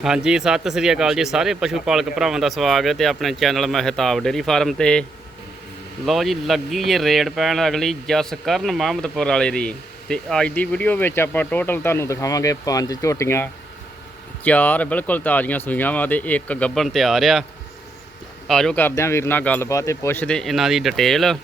ਹਾਂਜੀ, ਸਤਿ ਸ੍ਰੀ ਅਕਾਲ ਜੀ ਸਾਰੇ ਪਸ਼ੂ ਪਾਲਕ ਭਰਾਵਾਂ ਦਾ ਸਵਾਗਤ ਹੈ ਆਪਣੇ ਚੈਨਲ ਮਹਿਤਾਬ ਡੇਰੀ ਫਾਰਮ ਤੇ। ਲਓ ਜੀ, ਲੱਗੀ ਜੇ ਰੇਡ ਪੈਣ ਅਗਲੀ ਜਸ ਕਰਨ ਮਹਮਦਪੁਰ ਵਾਲੇ ਦੀ। ਤੇ ਅੱਜ ਦੀ ਵੀਡੀਓ ਵਿੱਚ ਆਪਾਂ ਟੋਟਲ ਤੁਹਾਨੂੰ ਦਿਖਾਵਾਂਗੇ ਪੰਜ ਝੋਟੀਆਂ, ਚਾਰ ਬਿਲਕੁਲ ਤਾਜ਼ੀਆਂ ਸੂਈਆਂ ਵਾ ਤੇ ਇੱਕ ਗੱਬਣ ਤਿਆਰ ਆ। ਆਜੋ ਕਰਦੇ ਆਂ ਵੀਰ ਨਾਲ ਗੱਲਬਾਤ ਤੇ ਪੁੱਛਦੇ ਇਹਨਾਂ ਦੀ ਡਿਟੇਲ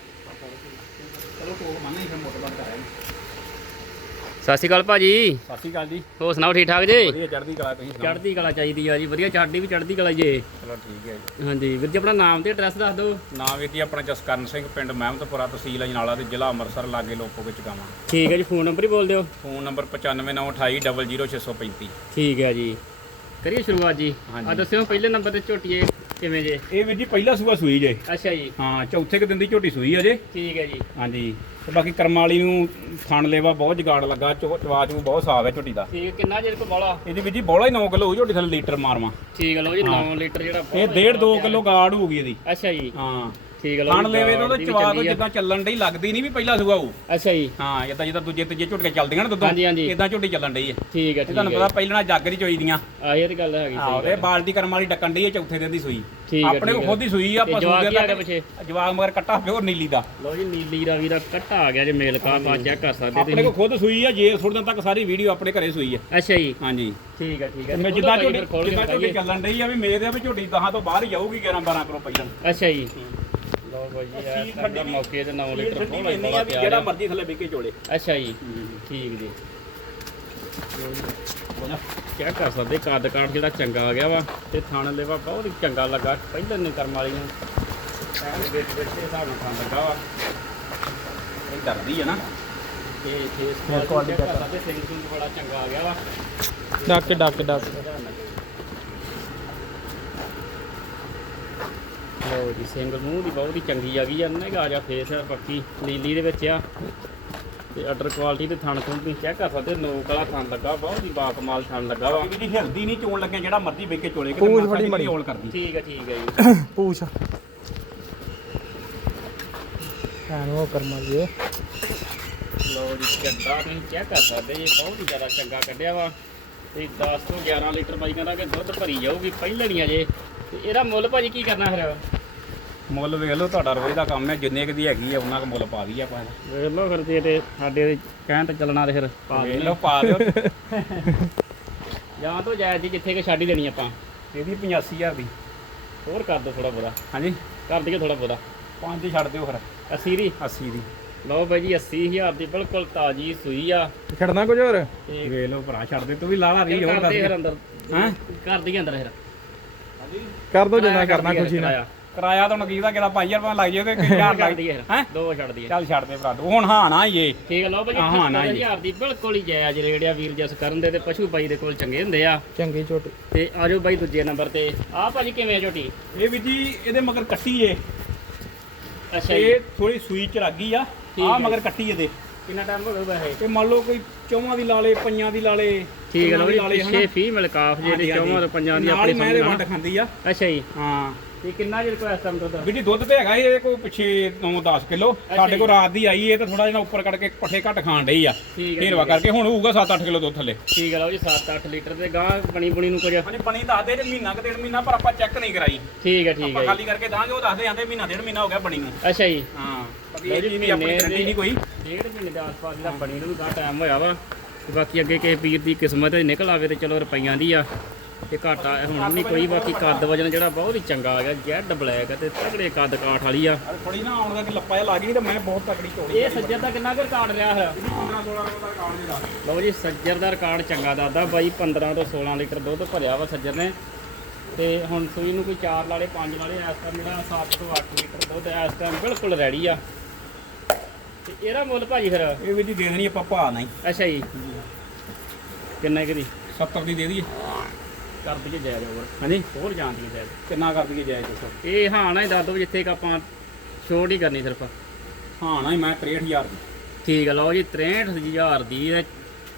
ਸਤਿ ਸ਼੍ਰੀ ਅਕਾਲ ਭਾਜੀ। ਸਤਿ ਸ਼੍ਰੀ ਅਕਾਲ ਜੀ। ਹੋਰ ਸੁਣਾਓ ਠੀਕ ਠਾਕ ਜੀ? ਵਧੀਆ ਚੜ੍ਹਦੀ ਕਲਾ ਤੁਸੀਂ ਸੁਣਾਓ? ਚੜ੍ਹਦੀ ਕਲਾ ਚਾਹੀਦੀ ਆ ਜੀ ਵਧੀਆ ਚਾਡੀ ਵੀ ਚੜ੍ਹਦੀ ਕਲਾ ਜੇ। ਚਲੋ ਠੀਕ ਹੈ ਜੀ। ਹਾਂਜੀ ਵੀਰ ਜੀ ਆਪਣਾ ਨਾਮ ਤੇ ਐਡਰੈਸ ਦੱਸ ਦਿਓ। ਨਾਮ ਵੀਰ ਜੀ ਆਪਣਾ ਜਸਕਰਨ ਸਿੰਘ ਪਿੰਡ ਮਹਿਮਦਪੁਰਾ ਤਹਿਸੀਲ ਅਜਨਾਲਾ ਤੇ ਜ਼ਿਲ੍ਹਾ ਅੰਮ੍ਰਿਤਸਰ ਲਾਗੇ ਲੋਕੋ ਵਿੱਚ ਗਾਵਾਂ। ਠੀਕ ਹੈ ਜੀ ਫੋਨ ਨੰਬਰ ਹੀ ਬੋਲ ਦਿਓ। ਫੋਨ ਨੰਬਰ 9598200635 ਠੀਕ ਹੈ ਜੀ। ਕਰੀਏ ਸ਼ੁਰੂਆਤ ਜੀ। ਆ ਦੱਸਿਓ ਪਹਿਲੇ ਨੰਬਰ ਤੇ ਝੋਟੀਏ। ਕਿਵੇਂ ਜੇ? ਇਹ ਵੀਰ ਜੀ ਪਹਿਲਾ ਸੂਆ ਸੂਈ ਜੇ। ਅੱਛਾ ਜੀ। ਹਾਂ ਚੌਥੇ ਕੁ ਦਿਨ ਦੀ ਝੋਟੀ ਸੂਈ ਅਜੇ ਠੀਕ ਹੈ ਜੀ। ਹਾਂਜੀ। ਤੇ ਬਾਕੀ ਕਰਮ ਵਾਲੀ ਨੂੰ ਥਣ ਲੇਵਾ ਬਹੁਤ ਜਗਾੜ ਲੱਗਾ ਚੋ- ਚਵਾ ਚੂ ਬਹੁਤ ਸਾਫ਼ ਹੈ ਝੋਟੀ ਦਾ। ਠੀਕ ਕਿੰਨਾ ਜੇ ਕੋ ਬੋਲਾ? ਇਹਦੀ ਵੀਰ ਜੀ ਬੋਲਾ ਹੀ 9 ਕਿਲੋ ਹੋਊ ਝੋਟੀ ਥੱਲੇ ਲੀਟਰ ਮਾਰਵਾ। ਠੀਕ ਹੈ ਲਓ ਜੀ ਹਾਂ। 9 ਲੀਟਰ ਜਿਹੜਾ ਇਹ ਬਹੁਤ 1.5 2 ਕਿਲੋ ਗਾੜ ਹੋਊਗੀ ਇਹਦੀ। ਅੱਛਾ ਜੀ। ਹਾਂ। ਠੀਕ ਹੈ ਲਓ ਜੀ, ਲੇਵੇ ਤੋਂ ਦੀ ਵੀ ਚਵਾ ਤੋਂ। ਜਿੱਦਾਂ ਚੱਲਣ ਡਈ ਲੱਗਦੀ ਨਹੀਂ ਵੀ ਪਹਿਲਾ ਸੂਆ ਅੱਛਾ ਜੀ। ਹਾਂ ਇਦਾਂ ਜਿੱਦਾਂ ਦੂਜੇ ਤੀਜੇ ਝੋਟੀਆਂ ਚੱਲਦੀਆਂ ਨਾ ਦੁੱਧੋਂ ਹਾਂਜੀ, ਹਾਂਜੀ। ਇਦਾਂ ਝੋਟੀ ਚੱਲਣ ਡਈ ਹੈ ਠੀਕ ਹੈ ਠੀਕ ਤੁਹਾਨੂੰ ਪਤਾ ਪਹਿਲਾਂ ਜੱਗ ਦੀ ਚੋਈ ਦੀਆਂ। ਆ ਇਹ ਤੇ ਗੱਲ ਹੈਗੀ ਆਹੋ ਤੇ ਬਾਲਟੀ ਕਰਮ ਵਾਲੀ ਡੱਕਣ ਡਈ ਹੈ ਚੌਥੇ ਦਿਨ ਦੀ ਸੂਈ। ਠੀਕ ਹੈ, ਆਪਣੇ ਠੀਕ ਕੋਲ ਹੈ। ਖੁਦ ਹੀ ਸੂਈ ਆ ਤੇ ਜਵਾਕ ਸੂਈ ਕੀ ਆ ਗਿਆ ਪਿੱਛੇ? ਜਵਾਗ ਮਗਰ ਕੱਟਾ ਪਿਓ ਨੀਲੀ ਦਾ। ਲਓ ਜੀ ਨੀਲੀ ਰਾਵੀ ਦਾ ਕੱਟਾ ਆ ਗਿਆ ਜੇ ਮੇਲ ਕਾ ਪਾ ਚੈੱਕ ਕਰ ਸਕਦੇ ਆਪਣੇ ਤੁਸੀਂ। ਕੋਲ ਖੁਦ ਸੂਈ ਆ ਜੇ ਥੋੜੇ ਦਿਨ ਤੱਕ ਸਾਰੀ ਵੀਡੀਓ ਆਪਣੇ ਘਰੇ ਸੂਈ ਆ। ਅੱਛਾ ਜੀ। ਹਾਂਜੀ। ਠੀਕ ਹੈ ਠੀਕ ਹੈ ਮੈਂ ਜਿੱਦਾਂ ਝੋਟੀ ਜਿੱਦਾਂ। ਚੱਲਣ ਡਈ ਆ ਵੀ ਮੇਰੇ ਆ ਵੀ ਝੋਟੀ ਦਹਾਂ ਤੋਂ ਬਾਹਰ ਹੀ ਜਾਊਗੀ 11 12 ਕਿਲੋ ਪਹਿਲਾਂ। ਅੱਛਾ ਜੀ। ਲਓ ਬਾਈ ਜੀ ਇਹ ਠੰਡੀ ਤਾਂ ਮੌਕੇ ਤੇ 9 ਲੀਟਰ ਲੀਟਰ ਠੰਡੀ ਖੋਲਾ ਲੈਣੀ ਆ ਵੀ ਜਿਹੜਾ ਮਰਜ਼ੀ ਥੱਲੇ ਵਿਕੇ ਚੋਲੇ। ਅੱਛਾ ਜੀ ਠੀਕ ਜੀ। ਚੈੱਕ ਕਰ ਸਕਦੇ ਕੱਦ ਕਾਠ ਜਿਹੜਾ ਚੰਗਾ ਆ ਗਿਆ ਵਾ ਤੇ ਥਣ ਲੈਵਾ ਬਹੁਤ ਹੀ ਚੰਗਾ ਲੱਗਾ ਪਹਿਲਾਂ ਨੇ ਕਰਮ ਵਾਲੀ ਨੂੰ। ਐਨ ਵਿੱਚ ਵਿੱਚ ਦੇ ਹਿਸਾਬ ਨਾਲ ਥਣ ਲੱਗਾ ਵਾ। ਇਹ ਡਰਦੀ ਆ ਨਾ। ਤੇ ਫੇਸ ਕੁਆਲਿਟੀ ਚੈੱਕ ਕਰ ਸਕਦੇ ਸਿੰਘ ਸੁੰਗ ਬੜਾ ਚੰਗਾ ਆ ਗਿਆ ਵਾ। ਡੱਕ ਡੱਕ ਡੱਕ। ਲਓ ਜੀ ਸਿੰਘ ਮੂੰਹ ਦੀ ਬਹੁਤ ਹੀ ਚੰਗੀ ਆ ਗਈ ਆ ਨਾ ਆ ਜਾ ਫੇਸ ਆ ਪੱਕੀ ਨੀਲੀ ਦੇ ਵਿੱਚ ਆ। ਤੇ ਆਰਡਰ ਕੁਆਲਿਟੀ ਤੇ ਥਣ ਥਣ ਤੁਸੀਂ ਚੈੱਕ ਕਰ ਸਕਦੇ ਨੋਕ ਵਾਲਾ ਥਣ ਲੱਗਾ ਬਹੁਤ ਹੀ ਬਾਕਮਾਲ ਥਣ ਲੱਗਾ ਵਾ। ਵੀ ਹਿਲਦੀ ਨਹੀਂ ਚੋਣ ਲੱਗਿਆ ਜਿਹੜਾ ਮਰਜ਼ੀ ਵਿਕੇ ਚੋਲੇ ਪੂਛ ਮਾਸਾ ਬੜੀ ਦੀ ਬੜੀ। ਹੋਲ ਕਰਦੀ। ਠੀਕ ਹੈ ਠੀਕ ਹੈ ਜੀ। ਪੂਛ। ਐਨ ਉਹ ਕਰਮਾ ਜੀ ਲਓ ਜੀ ਕੱਡਾ ਤੁਸੀਂ ਚੈੱਕ ਕਰ ਸਕਦੇ ਜੀ ਬਹੁਤ ਹੀ ਜ਼ਿਆਦਾ ਚੰਗਾ ਕੱਢਿਆ ਵਾ। ਤੇ 10 ਤੋਂ 11 ਲੀਟਰ ਬਾਈ ਕਹਿੰਦਾ ਕਿ ਦੁੱਧ ਭਰੀ ਜਾਊਗੀ ਪਹਿਲਣੀਆਂ ਜੇ। ਤੇ ਇਹਦਾ ਮੁੱਲ ਭਾਜੀ ਕੀ ਕਰਨਾ ਫਿਰ? ਮੁੱਲ ਵੇਖ ਲਓ ਤੁਹਾਡਾ ਰੋਜ਼ ਦਾ ਕੰਮ ਹੈ ਜਿੰਨੇ ਕੁ ਦੀ ਹੈਗੀ ਆ ਉਹਨਾਂ ਕੁ ਮੁੱਲ ਪਾ ਦਈਏ ਆਪਾਂ। ਵੇਖ ਲਓ ਫਿਰ ਜੇ ਤੇ ਸਾਡੇ ਕਹਿਣ ਤੇ ਚੱਲਣਾ ਤੇ ਫਿਰ ਪਾ ਵੇਖ ਲਓ ਪਾ ਦਿਓ। ਜਾਂ ਤੋਂ ਜਾਇਜ਼ ਦੀ ਜਿੱਥੇ ਕਿ ਛੱਡ ਹੀ ਦੇਣੀ ਆਪਾਂ। ਇਹਦੀ 85000 ਦੀ। ਹੋਰ ਕਰ ਦੋ ਥੋੜਾ ਬੋਦਾ ਹਾਂਜੀ। ਕਰ ਦਈਏ ਥੋੜਾ ਬੋਦਾ ਪੰਜ ਦੀ ਛੱਡ ਦਿਓ ਫਿਰ। 80 ਦੀ? 80 ਦੀ। ਲਓ ਬਾਈ ਜੀ 80000 ਦੀ ਬਿਲਕੁਲ ਤਾਜੀ ਸੂਈ ਆ। ਛੱਡਣਾ ਕੁਝ ਹੋਰ? ਤੇ ਵੇਖ ਲਓ ਭਰਾ ਛੱਡ ਦੇ ਤੂੰ ਵੀ ਲਾਲਾ ਰਹੀ ਹੋਰ ਕਰਦੇ ਫਿਰ ਦੱਸ ਅੰਦਰ। ਹੈਂ? ਕਰ ਦਈਏ ਅੰਦਰ ਫਿਰ। ਕਰ ਦੋ ਜਿੰਨਾ ਕਰਨਾ ਕਰ ਖੁਸ਼ੀ ਨਾਲ। ਕਿਰਾਇਆ। ਕਿਰਾਇਆ ਤੁਹਾਨੂੰ ਕੀ ਦਾ ਕਿਹਦਾ 5000 ਰੁਪਏ ਲੱਗ ਜਾਏ ਤੇ 1000 ਛੱਡ ਲੱਗ ਦਈਏ ਫਿਰ ਹੈਂ? ਦੋ ਛੱਡ ਦਈਏ ਚੱਲ ਛੱਡ ਦੇ ਭਰਾ ਤੂੰ ਹੁਣ ਹਾਂ ਨਾ ਇਹ ਠੀਕ ਹੈ ਲਓ ਭਾਜੀ ਹਾਂ, ਨਾ ਜੀ। 70000 ਦੀ ਬਿਲਕੁਲ ਹੀ ਜਾਇਜ਼ ਰੇਟ ਆ ਵੀਰ ਜਸ ਕਰਨ ਦੇ ਤੇ ਪਸ਼ੂ ਬਾਈ ਦੇ ਕੋਲ ਚੰਗੇ ਹੁੰਦੇ ਆ। ਚੰਗੀ ਝੋਟੀ। ਤੇ ਆਜੋ ਬਾਈ ਦੂਜੇ ਨੰਬਰ ਤੇ। ਆਹ ਭਾਜੀ ਕਿਵੇਂ ਆ ਝੋਟੀ? ਇਹ ਵੀ ਜੀ ਇਹਦੇ ਮਗਰ ਕੱਟੀ ਏ। ਅੱਛਾ ਇਹ ਥੋੜੀ ਸੂਈ ਚ ਲੱਗੀ ਆ। ਆ। ਮਗਰ ਕੱਟੀ ਇਹਦੇ। ਕਿੰਨਾ ਟਾਈਮ ਹੋ ਗਿਆ ਵੈਸੇ? ਤੇ ਮੰਨ ਲਓ ਕੋਈ ਚੌਵਾਂ ਦੀ ਲਾ ਲੇ ਪੰਜਾਂ ਦੀ ਲਾ ਲੇ ਠੀਕ ਹੈ ਲੇ, ਪਿੱਛੇ ਫੀਮੇਲ ਕਾਫ ਜੇ ਹਾਂਜੀ, ਦੇ ਚੌਵਾਂ ਤੋਂ ਪੰਜਾਂ ਦੀ ਆਪਣੀ ਸਮਝ ਵੰਡ ਨਾਲ। ਖਾਂਦੀ ਆ। ਅੱਛਾ ਜੀ। ਹਾਂ। ਤੇ ਕਿੰਨਾ ਜੇ ਕੋਈ ਇਸ ਟਾਈਮ ਦੁੱਧ ਵੀ ਜੀ ਦੁੱਧ ਤੇ ਹੈਗਾ ਇਹਦੇ ਕੋਲ ਪਿੱਛੇ 9-10 ਕਿਲੋ। ਸਾਡੇ ਕੋਲ ਰਾਤ ਦੀ ਆਈ ਇਹ ਤਾਂ ਥੋੜਾ ਜਿਹਾ ਉੱਪਰ ਕੱਢ ਕੇ ਪੱਠੇ ਘੱਟ ਖਾਣ ਡਈ ਆ। ਫੇਰਵਾ ਕਰਕੇ ਹੁਣ ਹੋਊਗਾ 7-8 ਕਿਲੋ ਦੁੱਧ ਥੱਲੇ। ਠੀਕ ਹੈ ਲਓ ਜੀ 7-8 ਲੀਟਰ ਤੇ ਗਾਂ ਬਣੀ ਬੁਣੀ ਨੂੰ ਕੁਝ। ਹਾਂਜੀ ਬਣੀ ਦੱਸਦੇ ਜੇ ਮਹੀਨਾ ਕਿ ਡੇਢ ਮਹੀਨਾ ਪਰ ਆਪਾਂ ਚੈੱਕ ਨਹੀਂ ਕਰਾਈ। ਠੀਕ ਹੈ ਠੀਕ ਆਪਾਂ ਹੈ ਖਾਲੀ ਕਰਕੇ ਦਾਂਗੇ ਉਹ ਦੱਸਦੇ ਆਂਦੇ ਮਹੀਨਾ ਡੇਢ ਮਹੀਨਾ ਹੋ ਗਿਆ ਬਣੀ ਨੂੰ। ਅੱਛਾ ਜੀ। ਹਾਂ। ਆਪਣੀ ਗਰੰਟੀ ਨਹੀਂ ਕੋਈ। ਡੇਢ ਮਹੀਨੇ ਦੇ ਆਸ-ਪਾਸ ਜਿਹੜਾ ਬਣੀ ਨੂੰ ਵੀ ਗਾਂ ਟਾਈਮ ਹੋਇਆ ਵਾ। ਤੇ ਬਾਕੀ ਅੱਗੇ ਕਿਸੇ ਵੀਰ ਦੀ ਕਿਸਮਤ ਨਿਕਲ ਆਵੇ ਤੇ ਚਲੋ ਰੁਪਈਆਂ ਦੀ ਆ। ਤੇ ਘਾਟਾ ਹੁਣ ਨਹੀਂ ਕੋਈ ਬਾਕੀ ਕੱਦ ਵਜਨ ਜਿਹੜਾ ਬਹੁਤ ਹੀ ਚੰਗਾ ਆ ਗਿਆ। ਜੈਡ ਬਲੈਕ ਤੇ ਤਗੜੇ ਕੱਦ ਕਾਠ ਵਾਲੀ ਆ। ਥੋੜੀ ਨਾ ਆਉਣ ਦਾ ਕਿ ਲੱਪਾ ਜਿਹਾ ਲੱਗ ਗਈ ਤਾਂ ਮੈਂ ਬਹੁਤ ਤਕੜੀ ਚੋੜੀ ਇਹ ਸੱਜਰ ਦਾ ਕਿੰਨਾ ਕੁ ਰਿਕਾਰਡ ਰਿਹਾ ਹੈ 15 16 ਕਿਲੋ ਦਾ ਲਓ ਜੀ ਸੱਜਰ ਦਾ ਰਿਕਾਰਡ ਚੰਗਾ ਦੱਸਦਾ। ਬਾਈ 15 ਤੋਂ 16 ਲੀਟਰ ਦੁੱਧ ਭਰਿਆ ਵਾ ਸੱਜਰ ਨੇ। ਤੇ ਹੁਣ ਸੂਈ ਨੂੰ ਕੋਈ 4 ਲਾਲੇ 5 ਲਾਲੇ ਇਸ ਟਾਈਮ ਜਿਹੜਾ 7 ਤੋਂ 8 ਲੀਟਰ ਦੁੱਧ ਇਸ ਟਾਈਮ ਬਿਲਕੁਲ ਰੈਡੀ ਆ। ਤੇ ਇਹਦਾ ਮੁੱਲ ਭਾਜੀ ਫਿਰ? ਇਹ ਵੀ ਜੀ ਦੇ ਦੇਣੀ ਆਪਾਂ ਭਾ ਨਹੀਂ ਅੱਛਾ ਜੀ। ਕਿੰਨੇ ਕੁ ਦੀ? 70 ਦੀ ਦੇ ਦਈਏ। ਕਰ ਦਈਏ ਜਾਇਜ਼ ਹੋਰ। ਹਾਂਜੀ। ਹੋਰ ਜਾਣ ਦੀ ਜਾਇਜ਼। ਕਿੰਨਾ ਕਰ ਦਈਏ ਜਾਇਜ਼ ਦੱਸੋ। ਇਹ ਹਾਂ ਨਾ ਹੀ ਦੱਸ ਦਿਓ ਜਿੱਥੇ ਕਿ ਆਪਾਂ ਛੋਟ ਹੀ ਕਰਨੀ ਸਿਰਫ। ਹਾਂ ਨਾ ਹੀ ਮੈਂ 63000 ਦੀ। ਠੀਕ ਹੈ ਲਓ ਜੀ 63000 ਦੀ ਇਹ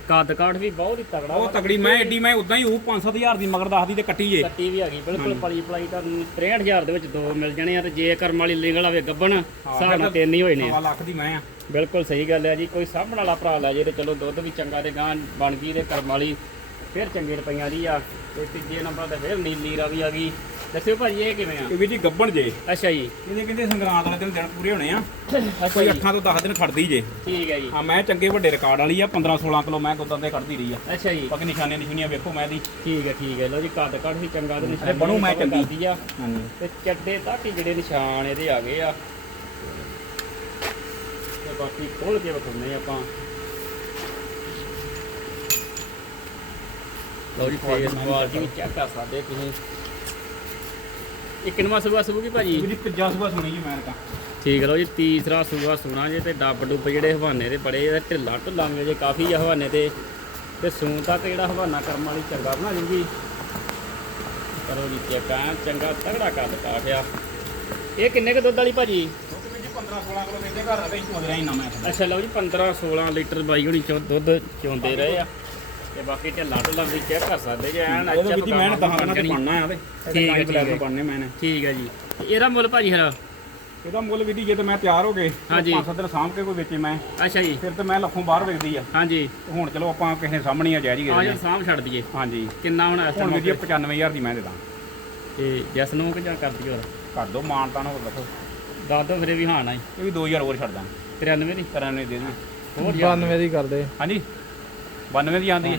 ਕੱਦ ਕਾਠ ਵੀ ਬਹੁਤ ਹੀ ਤਗੜਾ ਉਹ ਵਾ। ਤਕੜੀ ਮੈਂ ਐਡੀ ਮੈਂ ਉਦਾਂ ਹੀ ਉਹ 5-7000 ਦੀ ਮਗਰ ਦੱਸਦੀ ਤੇ ਕੱਟੀ ਏ ਕੱਟੀ ਵੀ ਹੈਗੀ ਬਿਲਕੁਲ ਪਲੀ ਪਲਾਈ ਤੁਹਾਨੂੰ 63000 ਦੇ ਵਿੱਚ ਦੋ ਮਿਲ ਜਾਣੇ ਆ ਤੇ ਜੇ ਕਰਮ ਵਾਲੀ ਲਿੰਗਲ ਆਵੇ ਗੱਬਣ ਨਾਲ ਤਿੰਨ ਹੀ ਹੋਏ ਨੇ। ਸਵਾ ਲੱਖ ਦੀ ਮੈਂ ਆ। ਬਿਲਕੁਲ ਸਹੀ ਗੱਲ ਹੈ ਜੀ ਕੋਈ ਸਾਂਭਣ ਵਾਲਾ ਭਰਾ ਲੈ ਜੇ ਤੇ ਚਲੋ ਦੁੱਧ ਵੀ ਚੰਗਾ ਤੇ ਗਾਂ ਬਣ ਗਈ ਤੇ ਕਰਮ ਵਾਲੀ ਫਿਰ ਚੰਗੇ ਰੁਪਈਆਂ ਦੀ ਆ। ਤੇ ਤੀਜੇ ਨੰਬਰ ਤੇ ਫਿਰ ਨੀਲੀ ਰਾਵੀ ਆ ਗਈ। ਦੱਸਿਓ ਭਾਜੀ ਇਹ ਕਿਵੇਂ ਆ? ਇਹ ਵੀ ਜੀ ਗੱਬਣ ਜੇ। ਅੱਛਾ ਜੀ। ਇਹਦੇ ਕਹਿੰਦੇ ਸੰਗਰਾਂਦ ਵਾਲੇ ਦਿਨ ਦਿਨ ਪੂਰੇ ਹੋਣੇ ਆ। ਅੱਛਾ ਕੋਈ ਜੀ 8 ਤੋਂ 10 ਦਿਨ ਖੜਦੀ ਜੇ। ਠੀਕ ਹੈ ਜੀ। ਹਾਂ ਮੈਂ ਚੰਗੇ ਵੱਡੇ ਰਿਕਾਰਡ ਵਾਲੀ ਆ 15 16 ਕਿਲੋ ਮੈਂ ਦੁੱਧਾਂ ਤੇ ਕੱਢਦੀ ਰਹੀ ਆ। ਅੱਛਾ ਜੀ। ਬਾਕੀ ਨਿਸ਼ਾਨੀਆਂ ਨਿਸ਼ਾਨੀਆਂ ਵੇਖੋ ਮੈਂ ਦੀ। ਠੀਕ ਹੈ ਠੀਕ ਹੈ। ਲਓ ਜੀ ਕੱਦ ਕੱਢ ਵੀ ਚੰਗਾ ਤੇ ਨਿਸ਼ਾਨ ਬਣੂ ਮੈਂ ਚੰਗੀ। ਆ। ਹਾਂਜੀ। ਤੇ ਚੱਡੇ ਹੀ ਜਿਹੜੇ ਨਿਸ਼ਾਨ ਇਹਦੇ ਆ ਗਏ ਆ। ਤੇ ਬਾਕੀ ਖੋਲ ਕੇ ਵਿਖਾਉਂਦੇ ਆ ਆਪਾਂ। ਲਓ ਜੀ ਫੇਸ ਕੁਆਲਿਟੀ ਵੀ ਚੈੱਕ ਕਰ ਸਕਦੇ ਤੁਸੀਂ। ਇੱਕ ਨਵਾਂ ਸੂਆ ਸੂਗੀ ਭਾਜੀ? ਇਹਦੀ ਤੀਜਾ ਸੁਬਾ ਸੁਣੀ ਜੀ ਮੈਂ ਤਾਂ। ਠੀਕ ਲਓ ਜੀ ਤੀਸਰਾ ਸੂਆ ਸੁਣਾ ਜੇ ਤੇ ਡੱਬ ਡੁੱਬ ਜਿਹੜੇ ਹਵਾਨੇ ਦੇ ਬੜੇ ਆ, ਢਿੱਲਾ ਢੁੱਲਾ ਜੇ ਕਾਫੀ ਆ ਹਵਾਨੇ ਤੇ। ਤੇ ਸੂਣ ਤੱਕ ਜਿਹੜਾ ਹਵਾਨਾ ਕਰਮ ਵਾਲੀ ਚੰਗਾ ਬਣਾ ਜੂਗੀ ਕਰੋ ਜੀ ਚੈੱਕ ਆ ਚੰਗਾ ਤਗੜਾ ਕੱਦ ਕਾਠਿਆ ਇਹ ਕਿੰਨੇ ਕ ਦੁੱਧ ਵਾਲੀ ਭਾਜੀ? ਦੁੱਧ ਵੀ ਜੀ 15 16 ਕਿਲੋ ਦਿੰਦੇ ਘਰ ਆ ਤੇ ਚੋਦ ਰਿਹਾ ਇੰਨਾ ਮੈਂ ਅੱਛਾ ਲਓ ਜੀ 15 16 ਲੀਟਰ ਬਾਈ ਹੁਣੀ ਚੋਂ ਦੁੱਧ ਚੋਂਦੇ ਰਹੇ ਆ। ਤੇ ਬਾਕੀ ਢਿੱਲਾ ਢੁੱਲਾ ਵੀ ਚੈੱਕ ਕਰ ਸਕਦੇ ਜੇ ਐਨ ਅੱਛਾ ਵਿੱਚ ਮੈਂ ਦਹਾਂ ਕਨਾ ਤੇ ਬਣ ਬਣਨਾ ਆ ਤੇ ਠੀਕ ਹੈ, ਠੀਕ ਹੈ। ਬਣਨੇ ਮੈਨੇ ਠੀਕ ਹੈ ਜੀ। ਤੇ ਇਹਦਾ ਮੁੱਲ ਭਾਜੀ ਹਰਾ ਇਹਦਾ ਮੁੱਲ ਵੀ ਜੀ ਤੇ ਮੈਂ ਤਿਆਰ ਹੋ ਗਏ ਹਾਂਜੀ। ਪੰਜ ਸੱਤ ਦਿਨ ਸਾਂਭ ਕੇ ਕੋਈ ਵੇਚੇ ਮੈਂ। ਅੱਛਾ ਜੀ। ਫਿਰ ਤੇ ਮੈਂ ਲੱਖੋਂ ਬਾਹਰ ਵੇਚਦੀ ਆ। ਹਾਂਜੀ। ਹੁਣ ਚਲੋ ਆਪਾਂ ਕਿਸੇ ਸਾਹਮਣੇ ਆ ਜਾਇਜ਼ ਹੀ ਜੀ ਸਾਂਭ ਛੱਡ ਦਈਏ। ਹਾਂਜੀ। ਕਿੰਨਾ ਹੁਣ ਇਸ ਹੁਣ ਵੀ ਜੀ ਟਾਈਮ 95000 ਦੀ ਮੈਂ ਦੇ ਦਾਂ। ਤੇ ਜਸ ਨੂੰ ਕਿ ਜਾਂ ਕਰ ਦਈਏ ਹੋਰ? ਕਰ ਦੋ ਮਾਨਤਾ ਨੂੰ ਦੱਸੋ। ਦੱਸ ਦੋ ਫਿਰ ਵੀ ਹਾਂ ਨਾ ਇਹ ਵੀ 2000 ਹੋਰ ਛੱਡ ਦਾਂ। 93 ਦੀ? ਕਰਾਂ ਨੇ ਦੇ ਦਾਂ ਹੋਰ ਜ਼ਿਆਦਾ। 92 ਦੀ ਕਰਦੇ। ਹਾਂਜੀ। 92 ਦੀ ਆਂਦੀ ਹੈ।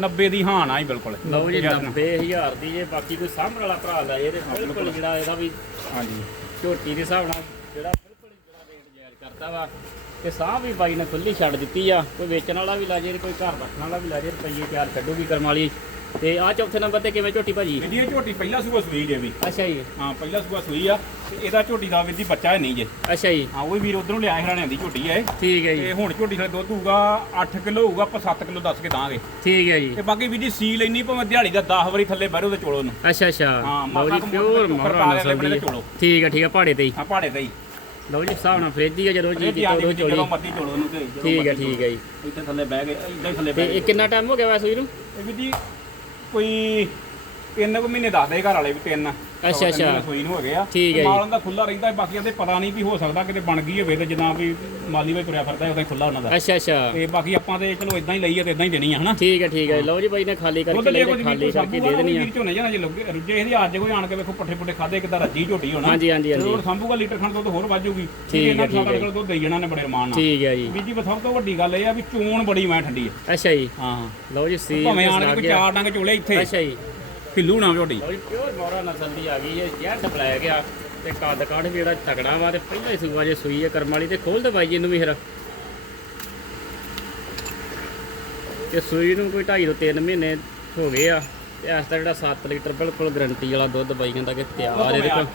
90 ਦੀ ਹਾਂ ਨਾ ਹੀ ਬਿਲਕੁਲ। ਲਓ ਜੀ Yes, 90000 ਦੀ। ਜੇ ਬਾਕੀ ਕੋਈ ਸਾਂਭਣ ਵਾਲਾ ਭਰਾ ਲੈ ਜੇ ਤੇ ਬਿਲਕੁਲ ਜਿਹੜਾ ਇਹਦਾ ਵੀ ਹਾਂਜੀ। ਝੋਟੀ ਦੇ ਹਿਸਾਬ ਨਾਲ ਜਿਹੜਾ ਬਿਲਕੁਲ ਹੀ ਜਿਹੜਾ ਰੇਟ ਜਾਇਜ਼ ਕਰਦਾ ਵਾ ਤੇ ਸਾਹ ਵੀ ਬਾਈ ਨੇ ਖੁੱਲੀ ਛੱਡ ਦਿੱਤੀ ਆ। ਕੋਈ ਵੇਚਣ ਵਾਲਾ ਵੀ ਲਾ ਜੇ ਕੋਈ ਘਰ ਰੱਖਣ ਵਾਲਾ ਵੀ ਲਾ ਜੇ ਰੁਪਈਏ ਪਿਆਰ ਕੱਢੂਗੀ ਕਰਮ ਵਾਲੀ। ਤੇ ਆ ਚੌਥੇ ਨੰਬਰ ਤੇ ਕਿਵੇਂ ਝੋਟੀ ਭਾਜੀ? ਵੀ ਜੀ ਇਹ ਝੋਟੀ ਪਹਿਲਾ ਸੂਆ ਸੂਈ ਜੇ ਵੀ। ਅੱਛਾ ਜੀ। ਹਾਂ ਪਹਿਲਾ ਸੂਆ ਸੂਈ ਆ ਤੇ ਇਹਦਾ ਝੋਟੀ ਦਾ ਵੀ ਦੀ ਬੱਚਾ ਹੈ ਨਹੀਂ ਜੇ। ਅੱਛਾ ਜੀ। ਹਾਂ ਉਹ ਵੀ ਵੀਰ ਉਧਰੋਂ ਲਿਆਏ ਹਰਾਣਿਆਂ ਦੀ ਝੋਟੀ ਹੈ। ਠੀਕ ਹੈ ਜੀ। ਤੇ ਹੁਣ ਝੋਟੀ ਦਾ ਦੁੱਧ ਹੋਊਗਾ 8 ਕਿਲੋ ਹੋਊਗਾ ਆਪਾਂ 7 ਕਿਲੋ ਦੱਸ ਕੇ ਦਾਂਗੇ। ਠੀਕ ਹੈ ਜੀ। ਤੇ ਬਾਕੀ ਵੀ ਜੀ ਸੀਲ ਇੰਨੀ ਭਾਵੇਂ ਦਿਹਾੜੀ ਦਾ 10 ਵਾਰੀ ਥੱਲੇ ਬਹਿਰੋ ਤੇ ਚੋਲੋ ਨੂੰ ਅੱਛਾ ਅੱਛਾ। ਹਾਂ, ਕੁ ਪਿਓਰ ਮੋਟਾ ਮੋਹਰਾ ਪਾ ਨਸਲ ਲਿਆ ਦੀ ਚਲੋ। ਠੀਕ ਹੈ ਠੀਕ ਹੈ ਪਹਾੜੇ ਤੇ ਹੀ। ਹਾਂ ਪਹਾੜੇ ਤੇ ਹੀ। ਲਓ ਜੀ ਹਿਸਾਬ ਨਾਲ ਫ੍ਰਿਜ ਆ ਜਦੋਂ ਜੀ ਆਦੀ ਉਦੋਂ ਚੋਲੀ। ਜਦੋਂ ਮਰਜ਼ੀ ਚੋਲੋ ਨੂੰ ਤੇ ਜਦੋਂ ਠੀਕ ਹੈ ਠੀਕ ਹੈ ਜੀ। ਇੱਥੇ ਥੱਲੇ ਬਹਿ ਗਏ ਇਦਾਂ ਹੀ ਥੱਲੇ ਬਹਿ ਗਏ ਇਹ ਕਿੰਨਾ ਟਾਈਮ ਹੋ ਗਿਆ ਵੈਸੇ ਇਹਨੂੰ ਇਹ ਵੀ ਜੀ ਕੋਈ ਤਿੰਨ ਕੁ ਮਹੀਨੇ ਦੱਸਦੇ ਘਰ ਵਾਲੇ ਵੀ ਤਿੰਨ। ਅੱਛਾ, ਅੱਛਾ। ਸੂਈ ਨੂੰ ਹੋ ਗਏ ਆ। ਠੀਕ ਹੈ। ਮਾਲ ਦਾ ਖੁੱਲਾ ਰਹਿੰਦਾ ਬਾਕੀਆਂ ਦੇ ਪਤਾ ਨਹੀਂ ਵੀ ਹੋ ਸਕਦਾ ਕਿਤੇ ਬਣ ਗਈ ਹੋਵੇ ਤੇ ਜਿੱਦਾਂ ਵੀ ਮਾਲੀ ਵਿੱਚ ਤੁਰਿਆ ਫਿਰਦਾ ਉਦਾਂ ਹੀ ਖੁੱਲਾ ਉਹਨਾਂ ਦਾ। ਅੱਛਾ ਅੱਛਾ। ਤੇ ਬਾਕੀ ਆਪਾਂ ਤੇ ਚਲੋ ਇਦਾਂ ਹੀ ਲਈ ਆ ਤੇ ਇਦਾਂ ਹੀ ਦੇਣੀ ਆ ਹਨਾ? ਠੀਕ ਹੈ ਠੀਕ ਹੈ। ਲਓ ਜੀ ਬਾਈ ਨੇ ਖਾਲੀ ਕਰਕੇ ਤੇ ਲੈ ਤੇ ਕੋਈ ਖਾਲੀ ਕਰਕੇ ਦੇ ਦੇਣੀ ਆ। ਝੋਨੇ ਜਾਣਾ ਜੇ ਲੱਗੇ ਰੁੱਜੇ ਇਹਦੀ ਅੱਜ ਕੋਈ ਆਣ ਕੇ ਵੇਖੋ ਪੱਠੇ ਪੁੱਠੇ ਖਾਦੇ ਕਿਦਾਂ ਰੱਜੀ ਝੋਟੀ ਹੋਣਾ। ਹਾਂਜੀ ਹਾਂਜੀ ਹਾਂਜੀ। ਸੰਭੂਗਾ ਲੀਟਰ ਖੰਡ ਦੁੱਧ ਹੋਰ ਵਾਜੂਗੀ ਠੀਕ ਹੈ, ਠੀਕ ਹੈ। ਦੁੱਧ ਦੇਈ ਜਾਣਾ ਨੇ ਬੜੇ ਰਮਾਨ ਨਾਲ। ਠੀਕ ਹੈ ਜੀ। ਵੀ ਜੀ ਸਭ ਤੋਂ ਵੱਡੀ ਗੱਲ ਇਹ ਆ ਵੀ ਚੋਣ ਬੜੀ ਮੈਂ ਠੰਡੀ ਆ। ਅੱਛਾ ਜੀ। ਹਾਂ। ਲਓ ਜੀ ਸੀ ਭਾਵੇਂ ਆਣ ਕੇ ਚਾਰ ਡੰਗ ਚੋਲੇ ਇੱਥੇ। ਅੱਛਾ ਜੀ। ਹਿੱਲੂ ਨਾ ਝੋਟੀ। ਜੀ ਪਿਓਰ ਮੋਰਾ ਨਸਲ ਦੀ ਆ ਗਈ ਹੈ ਜੈਡ ਬਲੈਕ ਆ ਤੇ ਕੱਦ ਕਾਠ ਵੀ ਜਿਹੜਾ ਤਗੜਾ ਵਾ ਤੇ ਪਹਿਲਾਂ ਹੀ ਸੂਆ ਜੇ ਸੂਈ ਹੈ ਕਰਮ ਵਾਲੀ ਤੇ ਖੋਲ ਦੇ ਬਾਈ ਜੀ ਇਹਨੂੰ ਵੀ ਫਿਰ। ਤੇ ਸੂਈ ਨੂੰ ਕੋਈ 2.5 ਤੋਂ 3 ਮਹੀਨੇ ਹੋ ਗਏ ਆ ਤੇ ਇਸ ਦਾ ਜਿਹੜਾ 7 ਲੀਟਰ ਬਿਲਕੁਲ ਗਰੰਟੀ ਵਾਲਾ ਦੁੱਧ ਬਾਈ ਕਹਿੰਦਾ ਕਿ ਤਿਆਰ ਇਹਦੇ ਕੋਲ।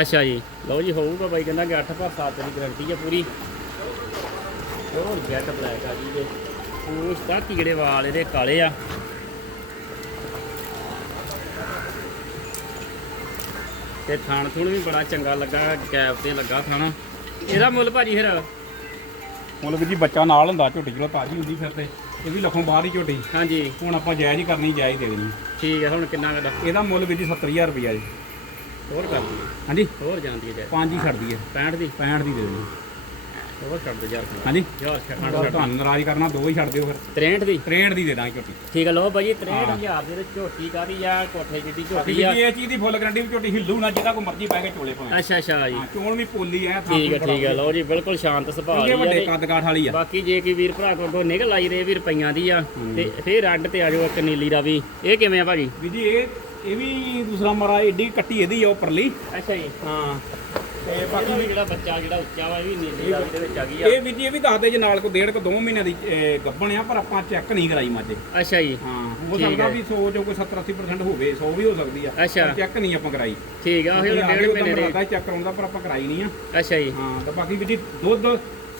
ਅੱਛਾ ਜੀ ਲਓ ਜੀ ਹੋਊਗਾ ਬਾਈ ਕਹਿੰਦਾ ਕਿ 8 ਪਰ 7 ਦੀ ਗਾਰੰਟੀ ਹੈ ਪੂਰੀ। ਹੋਰ ਜੈਟ ਬਲੈਕ ਆ ਜੀ ਦੇ ਉਸ ਤੱਕ ਜਿਹੜੇ ਵਾਲ ਇਹਦੇ ਕਾਲੇ ਆ। ਤੇ ਥਾਣ ਥੁਣ ਵੀ ਬੜਾ ਚੰਗਾ ਲੱਗਾ ਗੈਪ ਤੇ ਲੱਗਾ ਥਾਣਾ। ਇਹਦਾ ਮੁੱਲ ਭਾਜੀ ਫਿਰ? ਮੁੱਲ ਵੀ ਜੀ ਬੱਚਾ ਨਾਲ ਹੁੰਦਾ ਝੋਟੀ ਚਲੋ ਤਾਜੀ ਹੁੰਦੀ ਫਿਰ ਤੇ। ਇਹ ਵੀ ਲੱਖੋਂ ਬਾਹਰ ਹੀ ਝੋਟੀ। ਹਾਂਜੀ। ਹੁਣ ਆਪਾਂ ਜਾਇਜ਼ ਹੀ ਕਰਨੀ ਜਾਇਜ਼ ਦੇ ਦੇਣੀ। ਠੀਕ ਹੈ ਹੁਣ ਕਿੰਨਾ ਕਦਾ ਇਹਦਾ ਮੁੱਲ ਵੀ ਜੀ 70000 ਰੁਪਇਆ ਜੀ। ਹੋਰ ਕਰ ਦਈਏ ਹਾਂਜੀ। ਹੋਰ ਜਾਂਦੀ ਹੈ ਜੈ ਪੰਜ ਹੀ ਛੱਡ ਦਈਏ 65 ਦੀ। 65 ਦੀ ਦੇ ਦੇਣੀ। ਹੋਰ ਛੱਡ ਦੇ ਯਾਰ ਹਾਂਜੀ। ਯਾਰ ਛੱਡ ਤੁਹਾਨੂੰ ਨਾਰਾਜ਼ ਕਰਨਾ ਦੋ ਹੀ ਛੱਡ ਦਿਓ ਫਿਰ। 63 ਦੀ? 63 ਦੀ ਦੇ ਦਾਂਗੇ ਝੋਟੀ। ਠੀਕ ਹੈ ਲਓ ਭਾਜੀ 63000 ਦੇ ਵਿੱਚ ਝੋਟੀ ਕਾਦੀ ਆ? ਕੋਠੇ ਜਿੱਡੀ ਬਾਕੀ ਝੋਟੀ ਜੀ ਆ। ਇਹ ਚੀਜ਼ ਦੀ ਫੁੱਲ ਗਰੰਟੀ ਵੀ ਝੋਟੀ ਹਿੱਲੂ ਨਾ ਜਿਹਦਾ ਕੋਈ ਮਰਜ਼ੀ ਪੈ ਕੇ ਚੋਲੇ ਪਾਵੇ ਅੱਛਾ ਅੱਛਾ ਜੀ। ਹਾਂ ਚੋਣ ਵੀ ਪੋਲੀ ਐ ਠੀਕ ਹੈ ਠੀਕ ਹੈ ਲਓ ਜੀ ਬਿਲਕੁਲ ਸ਼ਾਂਤ ਸੁਭਾਅ ਇਹ ਦੀ ਆ ਵੱਡੇ ਤੇ ਕੱਦ ਕਾਠ ਵਾਲੀ ਆ। ਬਾਕੀ ਜੇ ਕੋਈ ਵੀਰ ਭਰਾ ਕੋਲ ਨਿਕਲ ਆਈ ਰਹੇ ਵੀ ਰੁਪਈਆਂ ਦੀ ਆ ਤੇ ਫੇਰ ਅੱਡ ਤੇ ਆ ਜਾਓ ਇੱਕ ਨੀਲੀ ਦਾ ਵੀ। ਇਹ ਕਿਵੇਂ ਆ ਭਾਜੀ? ਵੀ ਜੀ ਇਹ ਇਹ ਵੀ ਦੂਸਰਾ ਮਰਾ ਏਡੀ ਕੱਟੀ ਇਹਦੀ ਆ ਉੱਪਰਲੀ। ਅੱਛਾ ਜੀ। ਹਾਂ। ਤੇ ਬਾਕੀ ਬਾਕੀ ਵੀ ਜਿਹੜਾ ਬੱਚਾ ਜਿਹੜਾ ਉੱਚਾ ਵਾ ਇਹ ਵੀ ਨੀਲੀ ਦਾ ਦੇ ਵਿੱਚ ਆ ਗਈ ਆ। ਇਹ ਵੀ ਜੀ ਇਹ ਵੀ ਦੱਸਦੇ ਜੇ ਨਾਲ ਕੋ ਡੇਢ ਕੋ 2 ਮਹੀਨਿਆਂ ਦੀ ਇਹ ਗੱਭਣ ਆ ਪਰ ਆਪਾਂ ਚੈੱਕ ਨਹੀਂ ਕਰਾਈ ਮਾਜੇ। ਅੱਛਾ ਜੀ। ਹਾਂ ਹੋ ਠੀਕ ਸਕਦਾ ਹੈ। ਵੀ 100 ਜੋ ਕੋਈ 70 80% ਹੋਵੇ 100 ਵੀ ਹੋ ਸਕਦੀ ਆ। ਅੱਛਾ। ਚੈੱਕ ਨਹੀਂ ਆਪਾਂ ਕਰਾਈ। ਠੀਕ ਆ ਉਹ ਜਿਹੜਾ ਡੇਢ ਮਹੀਨੇ ਦੇ ਦਾ ਚੈੱਕ ਕਰਾਉਂਦਾ ਪਰ ਆਪਾਂ ਕਰਾਈ ਨਹੀਂ ਆ। ਅੱਛਾ ਜੀ। ਹਾਂ ਤੇ ਬਾਕੀ ਵੀ ਜੀ ਦੁੱਧ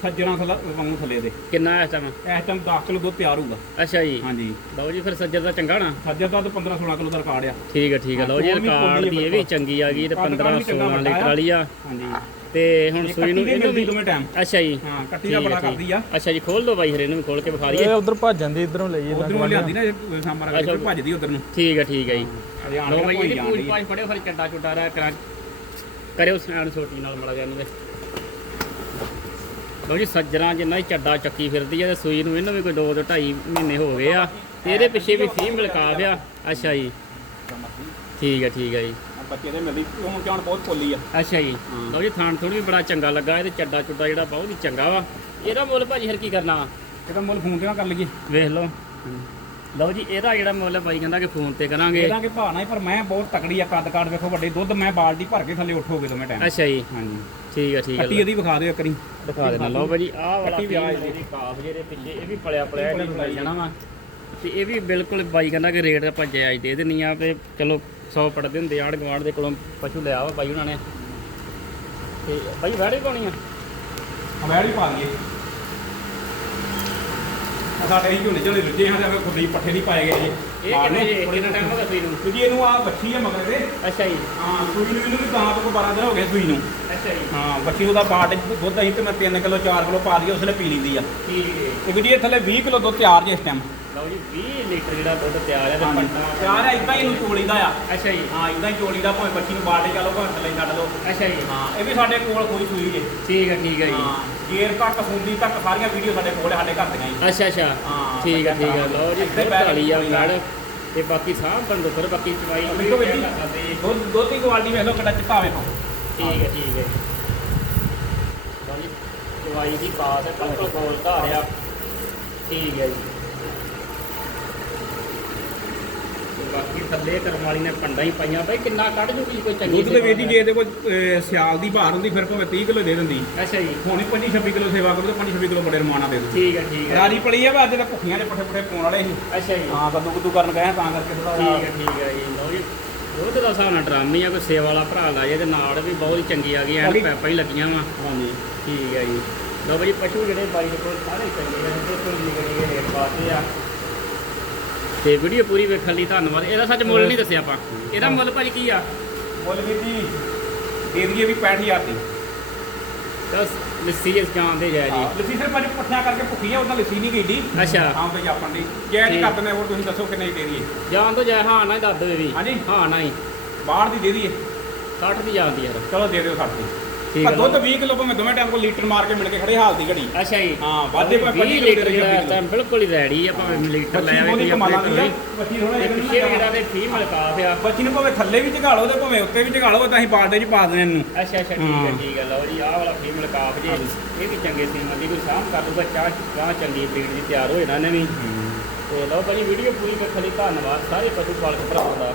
ਸੱਜਣਾ ਥੱਲੇ ਵਾਂਗੂ ਥੱਲੇ ਦੇ। ਕਿੰਨਾ ਇਸ ਟਾਈਮ ਇਸ ਟਾਈਮ 10 ਕਿਲੋ ਦੁੱਧ ਤਿਆਰ ਹੋਊਗਾ। ਅੱਛਾ ਜੀ। ਹਾਂਜੀ। ਲਓ ਜੀ ਫਿਰ ਸੱਜਰ ਦਾ ਚੰਗਾ ਨਾ? ਸੱਜਰ ਦਾ ਤਾਂ 15 16 ਕਿਲੋ ਦਾ ਰਿਕਾਰਡ ਆ। ਠੀਕ ਹੈ ਠੀਕ ਹੈ ਲਓ ਜੀ ਰਿਕਾਰਡ ਪੂਰੀ ਦੀ ਇਹ ਵੀ ਚੰਗੀ ਆ ਗਈ ਤੇ ਕੱਦ 15 ਵੀ ਚੰਗਾ 16 ਵੱਡਾ ਲੀਟਰ ਆ। ਵਾਲੀ ਆ। ਹਾਂਜੀ। ਤੇ ਹੁਣ ਸੂਈ ਨੂੰ ਇਹਨੂੰ ਮਿਲਦੀ ਵੀ ਦੋਵੇਂ ਟਾਈਮ ਅੱਛਾ ਜੀ। ਹਾਂ ਕੱਟੀ ਦਾ ਬੜਾ ਕਰਦੀ ਆ। ਅੱਛਾ ਜੀ ਖੋਲ ਦੋ ਬਾਈ ਫਿਰ ਇਹਨੂੰ ਵੀ ਖੋਲ ਕੇ ਵਿਖਾ ਇਹ ਦਈਏ ਉਧਰ ਭੱਜਣ ਦੀ ਇਧਰੋਂ ਲਈ ਜਾਂਦਾ ਉਧਰੋਂ ਲਿਆਂਦੀ ਨਾ ਇਹ ਸਾਂਬਰ। ਕਰਕੇ ਭੱਜਦੀ ਉਧਰ ਨੂੰ। ਠੀਕ ਹੈ ਠੀਕ ਹੈ ਜੀ ਲੋ ਬਾਈ ਇਹਦੀ ਜਾਂਦੀ ਪਾਜ ਫੜਿਓ ਫਿਰ ਚੱਡਾ ਚੁੱਡਾ ਰਿਹਾ ਕਰਾਂ। ਕਰਿਓ ਸਿਆਣ ਛੋਟੀ ਨਾਲ ਮੜਾ ਜਾਨੂੰ ਦੇ। ਲੋ ਜੀ ਸੱਜਰਾਂ ਜਿੰਨਾ ਹੀ ਚੱਡਾ ਚੱਕੀ ਫਿਰਦੀ ਹੈ ਤੇ ਸੂਈ ਨੂੰ ਇਹਨੂੰ ਵੀ ਕੋਈ 2 ਤੋਂ 2.5 ਮਹੀਨੇ ਹੋ ਗਏ ਆ। ਤੇ ਇਹਦੇ ਪਿੱਛੇ ਵੀ ਫੀਮੇਲ ਕਾਫ ਆ ਅੱਛਾ ਜੀ। ਠੀਕ ਹੈ ਠੀਕ ਹੈ ਜੀ। ਬੱਚੇ ਦੇ ਮਿਲਦੀ ਹੁਣ ਚਾਣ ਬਹੁਤ ਪੋਲੀ ਆ। ਅੱਛਾ ਜੀ। ਲਓ ਜੀ ਥਾਣ ਥੋੜੀ ਵੀ ਬੜਾ ਚੰਗਾ ਲੱਗਾ। ਇਹਦੇ ਚੱਡਾ ਚੁੱਡਾ ਜਿਹੜਾ ਬਹੁਤ ਹੀ ਚੰਗਾ ਵਾ। ਇਹਦਾ ਮੁੱਲ ਭਾਜੀ ਫਿਰ ਕੀ ਕਰਨਾ ਇਹਦਾ ਮੁੱਲ ਫੋਨ ਤੇ ਨਾ ਕਰ ਲਈਏ। ਵੇਖ ਲਓ। ਲਓ ਜੀ ਇਹਦਾ ਜਿਹੜਾ ਮੁੱਲ ਭਾਈ ਕਹਿੰਦਾ ਕਿ ਫੋਨ ਤੇ ਕਰਾਂਗੇ। ਇਹਦਾ ਕਿ ਭਾਣਾ ਹੀ ਪਰ ਮੈਂ ਬਹੁਤ ਤਕੜੀ ਆ ਕੱਦ ਕਾਠ ਵੇਖੋ ਵੱਡੇ ਦੁੱਧ ਮੈਂ ਬਾਲਟੀ ਭਰ ਕੇ ਥੱਲੇ ਉੱਠੋਗੇ ਦੋਵੇਂ ਟਾਈਮ ਅੱਛਾ ਜੀ। ਹਾਂਜੀ। ਠੀਕ ਹੈ ਠੀਕ ਹੈ ਕੱਟੀ ਇਹਦੀ ਵਿਖਾ ਦਿਓ ਕਰੀ ਦਿਖਾ ਦੇਣਾ ਲਓ ਭਾਜੀ ਆਹ ਵਾਲਾ ਕੱਟੀ ਵੀ ਆ ਫੀਮੇਲ ਦੀ। ਕਾਫ ਜਿਹਦੇ ਪਿੱਛੇ ਇਹ ਵੀ ਪਲਿਆ ਪਲਿਆ ਇਹਨਾਂ ਨੂੰ ਮਿਲ ਜਾਣਾ ਵਾ। ਤੇ ਇਹ ਵੀ ਬਿਲਕੁਲ ਬਾਈ ਕਹਿੰਦਾ ਕਿ ਰੇਟ ਆਪਾਂ ਜਾਇਜ਼ ਦੇ ਦੇਣੀ ਆ ਤੇ ਚਲੋ 100 ਪੜਦੇ ਹੁੰਦੇ ਆੜ ਗਵਾੜ ਦੇ ਕੋਲੋਂ ਪਸ਼ੂ ਲਿਆ ਵਾ ਬਾਈ ਉਹਨਾਂ ਨੇ। ਤੇ ਬਾਈ ਵੈੜੀ ਪਾਉਣੀ ਆ? ਹਮੈੜੀ ਪਾ ਲਈਏ ਸਾਡੇ ਹੀ ਝੋਨੇ ਝੋਨੇ ਰੁੱਝੇ ਹਾਂ ਤੇ ਖੁੱਡੀ ਪੱਠੇ ਨਹੀਂ ਪਾਏ ਗਏ ਜੀ। ਇਹ ਕਿੰਨੇ ਜੇ? ਕਿੰਨਾ ਟਾਈਮ ਹੋ ਗਿਆ ਸੂਈ ਨੂੰ? ਜੀ ਇਹਨੂੰ ਆ ਬੱਚੀ ਹੈ ਮਗਰ ਦੇ ਅੱਛਾ ਜੀ। ਹਾਂ ਸੂਈ ਨੂੰ ਇਹਨੂੰ ਵੀ ਤਾਂ ਤੋਂ 12 ਦਿਨ ਹੋ ਗਏ ਸੂਈ ਨੂੰ। ਅੱਛਾ ਜੀ ਹਾਂ ਬੱਚੀ ਉਹਦਾ ਬਾਟ ਦੁੱਧ ਅਸੀਂ ਤੇ ਮੈਂ 3 ਕਿਲੋ 4 ਕਿਲੋ ਪਾ ਦਈਏ ਉਸਲੇ ਪੀ ਲੈਂਦੀ ਆ। ਠੀਕ ਹੈ। ਇਹ ਜੀ ਇਹ ਥੱਲੇ 20 ਕਿਲੋ ਦੁੱਧ ਤਿਆਰ ਜੇ ਇਸ ਟਾਈਮ ਲਓ ਜੀ 20 ਲੀਟਰ ਜਿਹੜਾ ਦੁੱਧ ਤਿਆਰ ਹੈ ਤੇ ਪੰਡਾ ਤਿਆਰ ਹੈ ਇਦਾਂ ਹੀ ਇਹਨੂੰ ਚੋਲੀਦਾ ਆ। ਅੱਛਾ ਜੀ। ਹਾਂ ਇਦਾਂ ਹੀ ਚੋਲੀਦਾ ਭਾਵੇਂ ਬੱਚੀ ਨੂੰ ਬਾਲਟੇ ਚਲੋ ਭਾਵੇਂ ਥੱਲੇ ਛੱਡ ਦਿਓ ਅੱਛਾ ਜੀ। ਹਾਂ ਇਹ ਵੀ ਸਾਡੇ ਕੋਲ ਕੋਈ ਸੂਈ ਜੇ। ਠੀਕ ਹੈ ਠੀਕ ਹੈ ਜੀ। ਹਾਂ ਜੇਰ ਤੱਕ ਸੁੰਦੀ ਤੱਕ ਸਾਰੀਆਂ ਵੀਡੀਓ ਸਾਡੇ ਕੋਲ ਹੈ, ਸਾਡੇ ਘਰ ਦੀਆਂ ਹੀ ਅੱਛਾ ਅੱਛਾ। ਹਾਂ, ਠੀਕ ਹੈ ਠੀਕ ਹੈ। ਲਓ ਜੀ ਇੱਥੇ ਦੁੱਧ ਬੈਠ ਵਾਲੀ ਆ ਤੇ ਬਾਕੀ ਸਾਹ ਬੰਦ ਬਾਕੀ ਚਵਾਈ ਦੁੱਧ ਦੁੱਧ ਦੀ ਕੁਆਲਿਟੀ ਵੇਖ ਲਓ ਕਿੱਡਾ ਚਿੱਟਾ ਵੇਖੋ ਠੀਕ ਹੈ ਠੀਕ ਹੈ ਲਓ ਜੀ ਚਵਾਈ ਦੀ ਬਾਤ ਹੈ ਬਿਲਕੁਲ ਗੋਲ ਧਾਰ ਆ ਠੀਕ ਹੈ ਜੀ। ਤੇ ਬਾਕੀ ਥੱਲੇ ਕਰਮ ਵਾਲੀ ਨੇ ਪੰਡਾ ਹੀ ਪਾਈਆਂ। ਬਈ ਕਿੰਨਾ ਕੱਢ ਜੂਗੀ ਕੋਈ ਚੰਗੀ ਦੁੱਧ ਦੇ ਸੇਵਾ ਵੇਦੀ ਜੇ ਇਹਦੇ ਕੋਲ ਅਹ, ਸਿਆਲ ਦੀ ਭਾਰ ਹੁੰਦੀ ਫਿਰ ਭਾਵੇਂ 30 ਕਿਲੋ ਦੇ ਦਿੰਦੀ। ਅੱਛਾ ਜੀ। ਹੁਣ 25 26 ਕਿਲੋ ਸੇਵਾ ਕਰੂ ਤਾਂ 25 26 ਕਿਲੋ ਬੜੇ ਰਮਾਨਾ ਦੇ ਦੂ ਠੀਕ ਹੈ ਠੀਕ ਹੈ। ਰਾਜੀ ਪਲੀ ਆ ਵਾ ਅੱਜ ਤਾਂ ਭੁੱਖੀਆਂ ਦੇ ਪੱਠੇ ਪੱਠੇ ਪਾਉਣ ਵਾਲੇ ਸੀ। ਅੱਛਾ ਜੀ। ਹਾਂ ਕੱਦੂ ਕੁੱਦੂ ਕਰਨ ਗਏ ਤਾਂ ਕਰਕੇ ਥੋੜਾ ਠੀਕ ਹੈ ਠੀਕ ਹੈ ਜੀ। ਲਓ ਜੀ। ਦੁੱਧ ਦਾ ਹਿਸਾਬ ਨਾਲ ਡਰਾਮੀ ਆ ਕੋਈ ਸੇਵਾ ਵਾਲਾ ਭਰਾ ਲਾਏ ਤੇ ਨਾਲ ਵੀ ਬਹੁਤ ਹੀ ਚੰਗੀ ਆ ਗਈ ਬਾਕੀ- ਪੈਪਾਂ ਹੀ ਲੱਗੀਆਂ ਵਾ। ਹਾਂਜੀ। ਠੀਕ ਹੈ ਜੀ। ਲਓ ਬਈ ਪਸ਼ੂ ਜਿਹੜੇ ਬਾਈ ਦੇ ਕੋਲ ਸਾਰੇ ਚੰਗੇ ਆ ਬਿਲਕੁਲ ਨਿਗੜੇ ਜਿਹੇ ਰੇਟ ਪਾਤੇ ਆ। ਤੇ ਵੀਡੀਓ ਪੂਰੀ ਵੇਖਣ ਲਈ ਧੰਨਵਾਦ। ਇਹਦਾ ਸੱਚ ਮੁੱਲ ਨਹੀਂ ਦੱਸਿਆ ਆਪਾਂ। ਇਹਦਾ ਮੁੱਲ ਭਾਜੀ ਕੀ ਆ? ਮੁੱਲ ਵੀ ਜੀ ਦੇ ਦਈਏ ਵੀ 65000 ਦੀ। ਦਸ। ਲੱਸੀ ਇਸ ਜਾਣਦੇ ਜਾਇ ਜੀ ਲੱਸੀ ਸਿਰਫ ਅੱਜ ਪੱਠਿਆਂ ਕਰਕੇ ਭੁੱਖੀ ਆ ਉਹਦਾ ਲੱਸੀ ਨਹੀਂ ਗਈਦੀ ਅੱਛਾ। ਹਾਂ ਤੇ ਜਾਪਣ ਦੀ। ਜੈ ਜੀ। ਕਰ ਦਿੰਦੇ ਹੋਰ ਤੁਸੀਂ ਦੱਸੋ ਕਿੰਨੇ ਦੀ ਦਈਏ ਜਾਣ ਤੋਂ ਜਾਇ ਹਾਂ ਨਾ ਹੀ ਦੱਸ ਦਿਓ ਵੀ। ਹਾਂਜੀ। ਹਾਂ ਨਾ ਹੀ। ਬਾਹਰ ਦੀ ਦੇ ਦਈਏ। 60 ਦੀ ਜਾਂਦੀ ਯਾਰ। ਚਲੋ ਦੇ ਦਿਓ 60 ਦੀ। ਠੀਕ ਪਰ ਹੈ ਦੁੱਧ 20 ਕਿਲੋ ਭਾਵੇਂ ਦੋਵੇਂ ਟਾਈਮ ਕੋ ਲੀਟਰ ਮਾਰ ਕੇ ਮਿਲ ਕੇ ਖੜੇ ਹਾਲ ਦੀ ਘੜੀ। ਅੱਛਾ ਜੀ। ਹਾਂ ਵਾਧੇ ਭਾਵੇਂ 20 25 ਲੀਟਰ ਦੇ time ਬਿਲਕੁਲ ਹੀ ਰੈਡੀ ਆ ਭਾਵੇਂ ਲੀਟਰ ਲੈ ਆਵੇ ਕੋਈ ਕਮਾਲਾਂ ਦੀ ਆ ਬੱਚੀ ਥੋੜਾ ਹੀ। ਤੇ ਪਿੱਛੇ ਵੀ ਜਿਹੜਾ ਤੇ ਫੀਮੇਲ ਕਾਫ ਆ ਬੱਚੀ ਨੂੰ ਭਾਵੇਂ ਥੱਲੇ ਵੀ ਝਗਾਲੋ ਤੇ ਭਾਵੇਂ ਉੱਤੇ ਵੀ ਝਗਾਲੋ ਤਾਂ ਅਸੀਂ ਬਾਲਟੇ 'ਚ ਪਾ ਦੇਣੇ ਇਹਨੂੰ। ਅੱਛਾ ਅੱਛਾ ਠੀਕ ਹੈ ਹਾਂ। ਠੀਕ ਹੈ ਲਓ ਜੀ ਆਹ ਵਾਲਾ ਫੀਮੇਲ ਕਾਫ ਜੇ। ਇਹ ਵੀ ਚੰਗੇ ਸੀਮਨ ਦੀ ਕੋਈ ਸਾਂਭ ਕਰ ਦੂਗਾ ਚਾਹ ਚਾਹ ਚੰਗੀ ਬਰੀਡ ਦੀ ਤਿਆਰ ਹੋ ਜਾਣਾ ਵੀ। ਤੇ ਲਓ ਭਾਜੀ ਵੀਡੀਓ ਪੂਰੀ ਵੇਖਣ ਲਈ ਧੰਨਵਾਦ ਸਾਰੇ ਪਸ਼ੂ ਪਾਲਕ ਭਰਾਵਾਂ ਦਾ।